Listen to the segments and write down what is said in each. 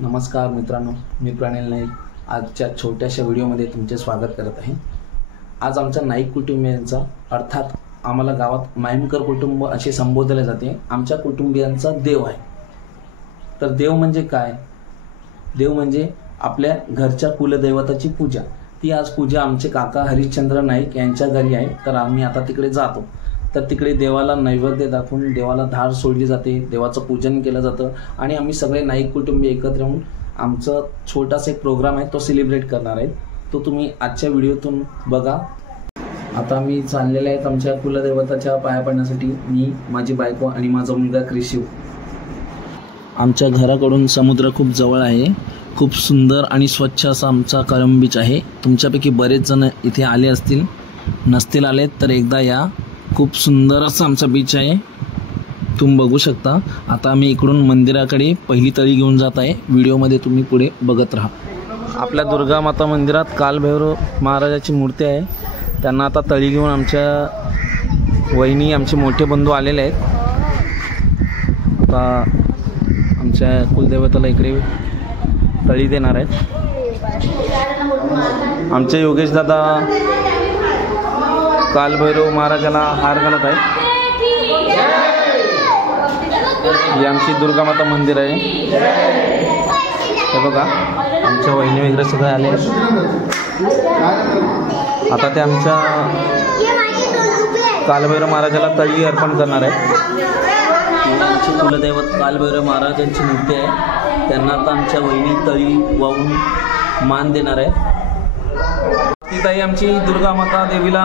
नमस्कार मित्रांनो, मी प्रणेल नाईक आजच्या छोट्याशा व्हिडिओमध्ये तुमचे स्वागत करत आहे। आज आमच्या नाईक कुटुंबियांचा अर्थात आम्हाला गावात मायमकर कुटुंब असे संबोधले जाते, आमच्या कुटुंबियांचा देव आहे। तर देव म्हणजे काय? देव म्हणजे आपल्या घरच्या कुलदैवताची पूजा। ती आज पूजा आमचे काका हरिश्चंद्र नाईक यांच्या घरी आहे। तर आम्ही आता तिकडे जातो। तर तिकडे देवाला नैवेद्य दाखवून देवाला धार सोडली जाते, देवाचं पूजन केलं जातं आणि आम्ही सगळे नाईक कुटुंबीय एकत्र येऊन आमचा छोटासा एक प्रोग्राम आहे तो सेलिब्रेट करणार आहे। तो तुम्ही आजच्या व्हिडिओतून बघा। आता मी चाललेले आहेत आमच्या कुलदैवताच्या पाया पडण्यासाठी, मी, माझी बायको आणि माझा मुलगा क्रिशिव। आमच्या घराकडून समुद्र खूप जवळ आहे। खूप सुंदर आणि स्वच्छ असा आमचा करम बीच आहे। तुमच्यापैकी बरेच जण इथे आले असतील, नसतील आले तर एकदा या। खूप सुंदर असं आमचा बीच आहे, तुम्ही बघू शकता। आता आम्ही इकडून मंदिराकडे पहिली तळी घेऊन जात आहे। व्हिडिओमध्ये तुम्ही पुढे बघत राहा। आपल्या दुर्गा माता मंदिरात कालभैरव महाराजाची मूर्ती आहे। त्यांना आता तळी घेऊन आमच्या वहिनी, आमचे मोठे बंधू आलेले आहेत। आता आमच्या कुलदेवताला इकडे तळी देणार आहेत। आमचे योगेश दादा कालभैरव महाराजाला हार घालत आहेत। ही आमची दुर्गा माता मंदिर आहे। हे बघा, आमच्या वहिनी वगैरे सगळे आले। आता ते आमच्या कालभैरव महाराजाला तळी अर्पण करणार आहेत। आमचे कुलदैवत कालभैरव महाराजांची मूर्ती आहे, त्यांना आता आमच्या वहिनी तळी वाहून मान देणार आहे। ती ताई आमची दुर्गा माता देवीला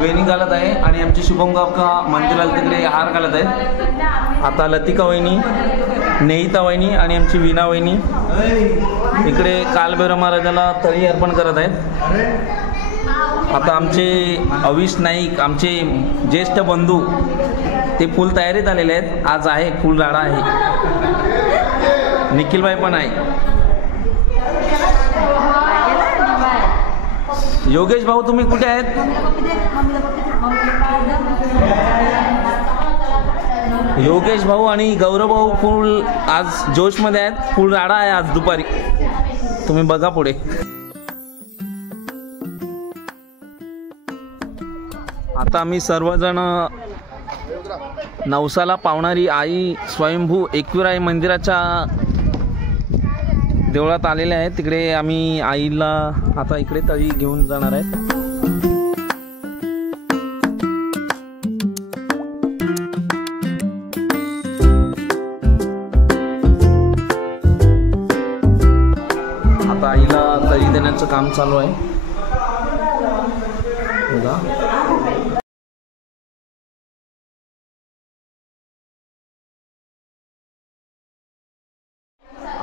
वेणी घालत आहे आणि आमची शुभम काका मंदिराला तिकडे हार घालत आहेत। आता लतिका वहिनी, नेहिता वहिनी आणि आमची वीणा वहिनी इकडे कालभैरव महाराजाला तळी अर्पण करत आहेत। आता आमचे अविश नाईक, आमचे ज्येष्ठ बंधू, ते फुल तयारीत आलेले आहेत। आज आहे फुल राडा आहे। निखिलबाई पण आहे। योगेश भाऊ तुम्ही कुठे आहेत? योगेश भाऊ आणि गौरव भाऊ फुल आज जोशमध्ये आहेत। फुल राडा आहे आज दुपारी, तुम्ही बघा पुढे। आता आम्ही सर्वजण नवसाला पावणारी आई स्वयंभू एकविराई मंदिराच्या देवळात आलेले आहेत। तिकडे आम्ही आईला आता इकडे तळी घेऊन जाणार आहेत। आता आईला तळी देण्याचं काम चालू आहे बघा।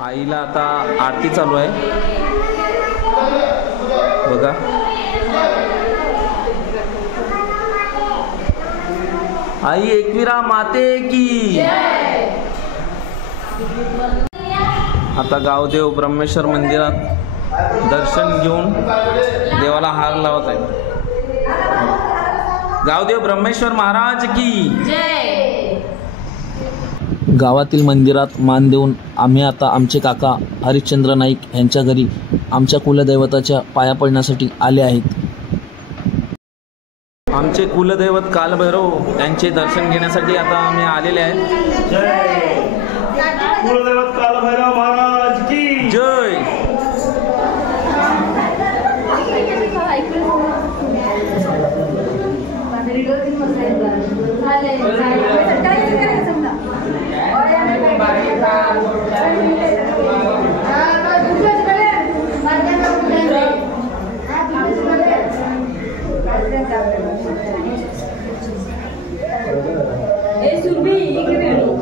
आईला आता आरती चालू आहे बघा। आई एकविरा माते की। आता गावदेव ब्रह्मेश्वर मंदिरात दर्शन घेऊन देवाला हार लावत आहे। गावदेव ब्रह्मेश्वर महाराज की जय। गावातील मंदिरात मान देऊन आम्ही आता आमचे काका हरिश्चंद्र नाईक यांच्या घरी आमच्या कुलदैवताच्या पाया पडण्यासाठी आले आहेत। आमचे कुलदैवत कालभैरव यांचे दर्शन घेण्यासाठी आता आम्ही आलेले आहेत। जय कुलदैवत कालभैरव महाराज की जय।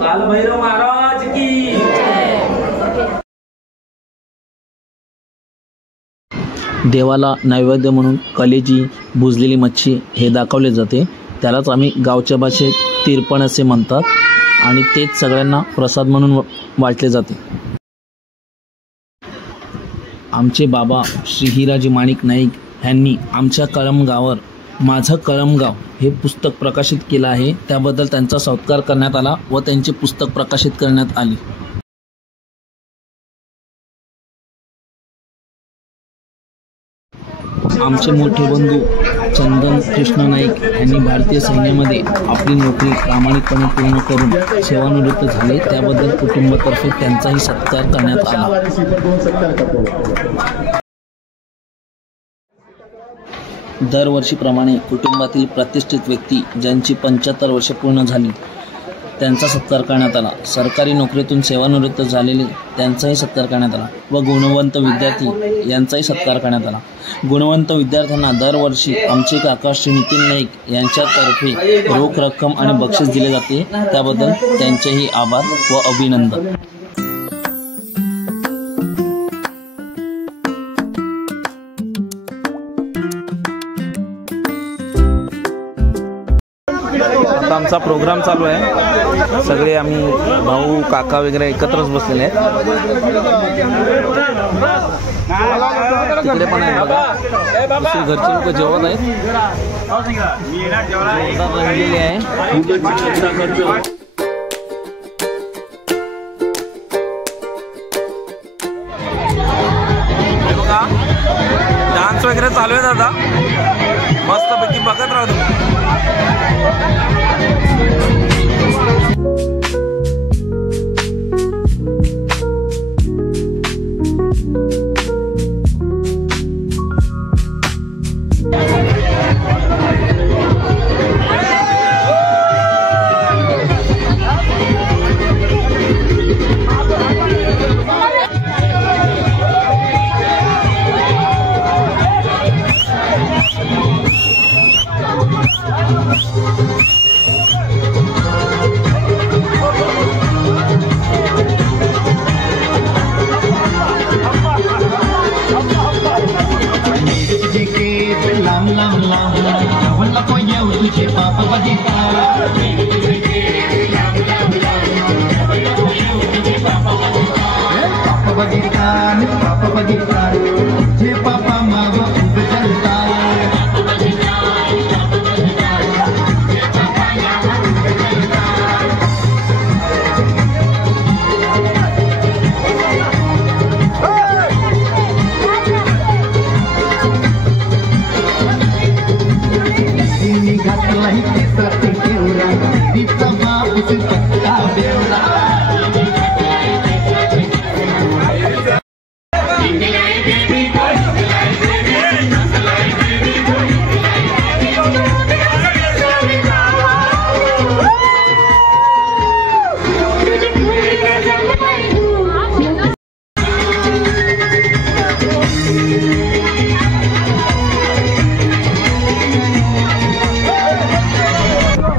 कालभैरव महाराज की। देवाला नैवेद्य म्हणून कलेजी, भुजलेली मच्छी हे दाखवले जाते। त्यालाच आम्ही गावच्या भाषेत तिरपण असे म्हणतात आणि तेच सगळ्यांना प्रसाद म्हणून वाटले जाते। आमचे बाबा श्री हिराजी माणिक नाईक यांनी आमच्या कळमगावर माझं कळमगाव हे पुस्तक प्रकाशित केलं आहे। त्याबद्दल त्यांचा सत्कार करण्यात आला व त्यांचे पुस्तक प्रकाशित करण्यात आले। आमचे मोठे बंधू चंदन कृष्ण नाईक यांनी भारतीय सैन्यामध्ये आपली नोकरी प्रामाणिकपणे पूर्ण करून सेवानिवृत्त झाले, त्याबद्दल कुटुंबातर्फे त्यांचाही सत्कार करण्यात आला। दरवर्षीप्रमाणे कुटुंबातील प्रतिष्ठित व्यक्ती ज्यांची 75 वर्षे पूर्ण झाली त्यांचा सत्कार करण्यात आला। सरकारी नोकरीतून सेवानिवृत्त झालेले त्यांचाही सत्कार करण्यात आला व गुणवंत विद्यार्थी यांचाही सत्कार करण्यात आला। गुणवंत विद्यार्थ्यांना दरवर्षी आमचे काका श्री नितीन नाईक यांच्यातर्फे रोख रक्कम आणि बक्षीस दिले जाते, त्याबद्दल त्यांचेही आभार व अभिनंदन। आता आमचा प्रोग्राम चालू आहे, सगळे आम्ही भाऊ काका वगैरे एकत्रच बसलेले आहेत। तिकडे पण आहे बघा, दुसरी घरचे लोक जेवत आहेत, रंगलेले आहे। बघा डान्स वगैरे चालू आहे दादा, मस्त पैकी बघत राहतो।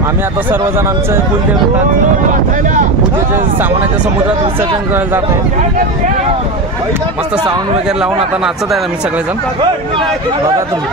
आम्ही आता सर्वजण आमचं कुलदेवताचं पूजेचे सामानाच्या समुद्रात विसर्जन करायला जात आहे। मस्त साऊंड वगैरे लावून आता नाचत आहे आम्ही सगळेजण, बघा तुम्ही।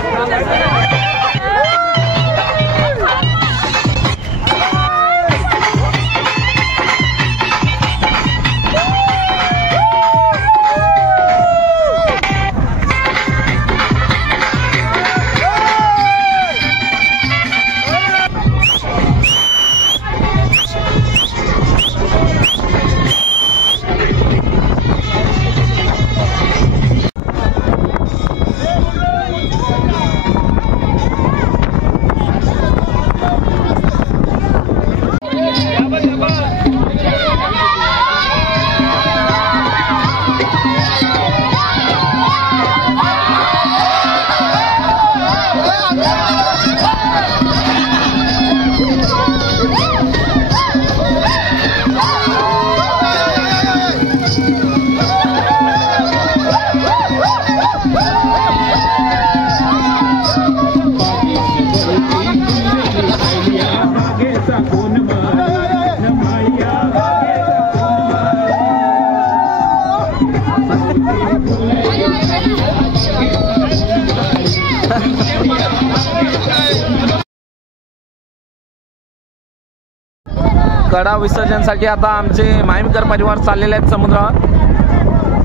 कडा विसर्जनसाठी आता आमचे मायमकर परिवार चाललेले आहेत समुद्रावर।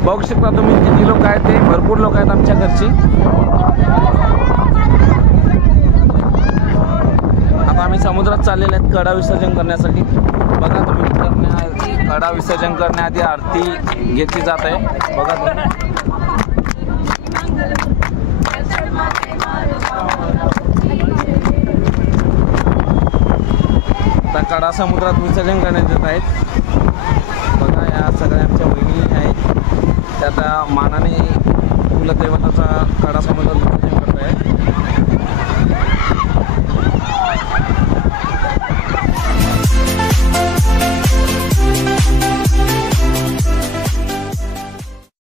बघू शकता तुम्ही किती लोक आहेत, ते भरपूर लोक आहेत आमच्या घरची। आता आम्ही समुद्रात चाललेले आहेत कडा विसर्जन करण्यासाठी। बघा तुम्ही, कडा विसर्जन करण्याआधी आरती घेतली जात आहे, बघा तुम्ही। कडा समुद्रात विसर्जन करण्यात येत आहेत. बघा या सगळ्या आमच्या वहिनी आहेत त्या आता मानाने कुलदैवताचा कडा समुद्रात विसर्जन करत आहेत.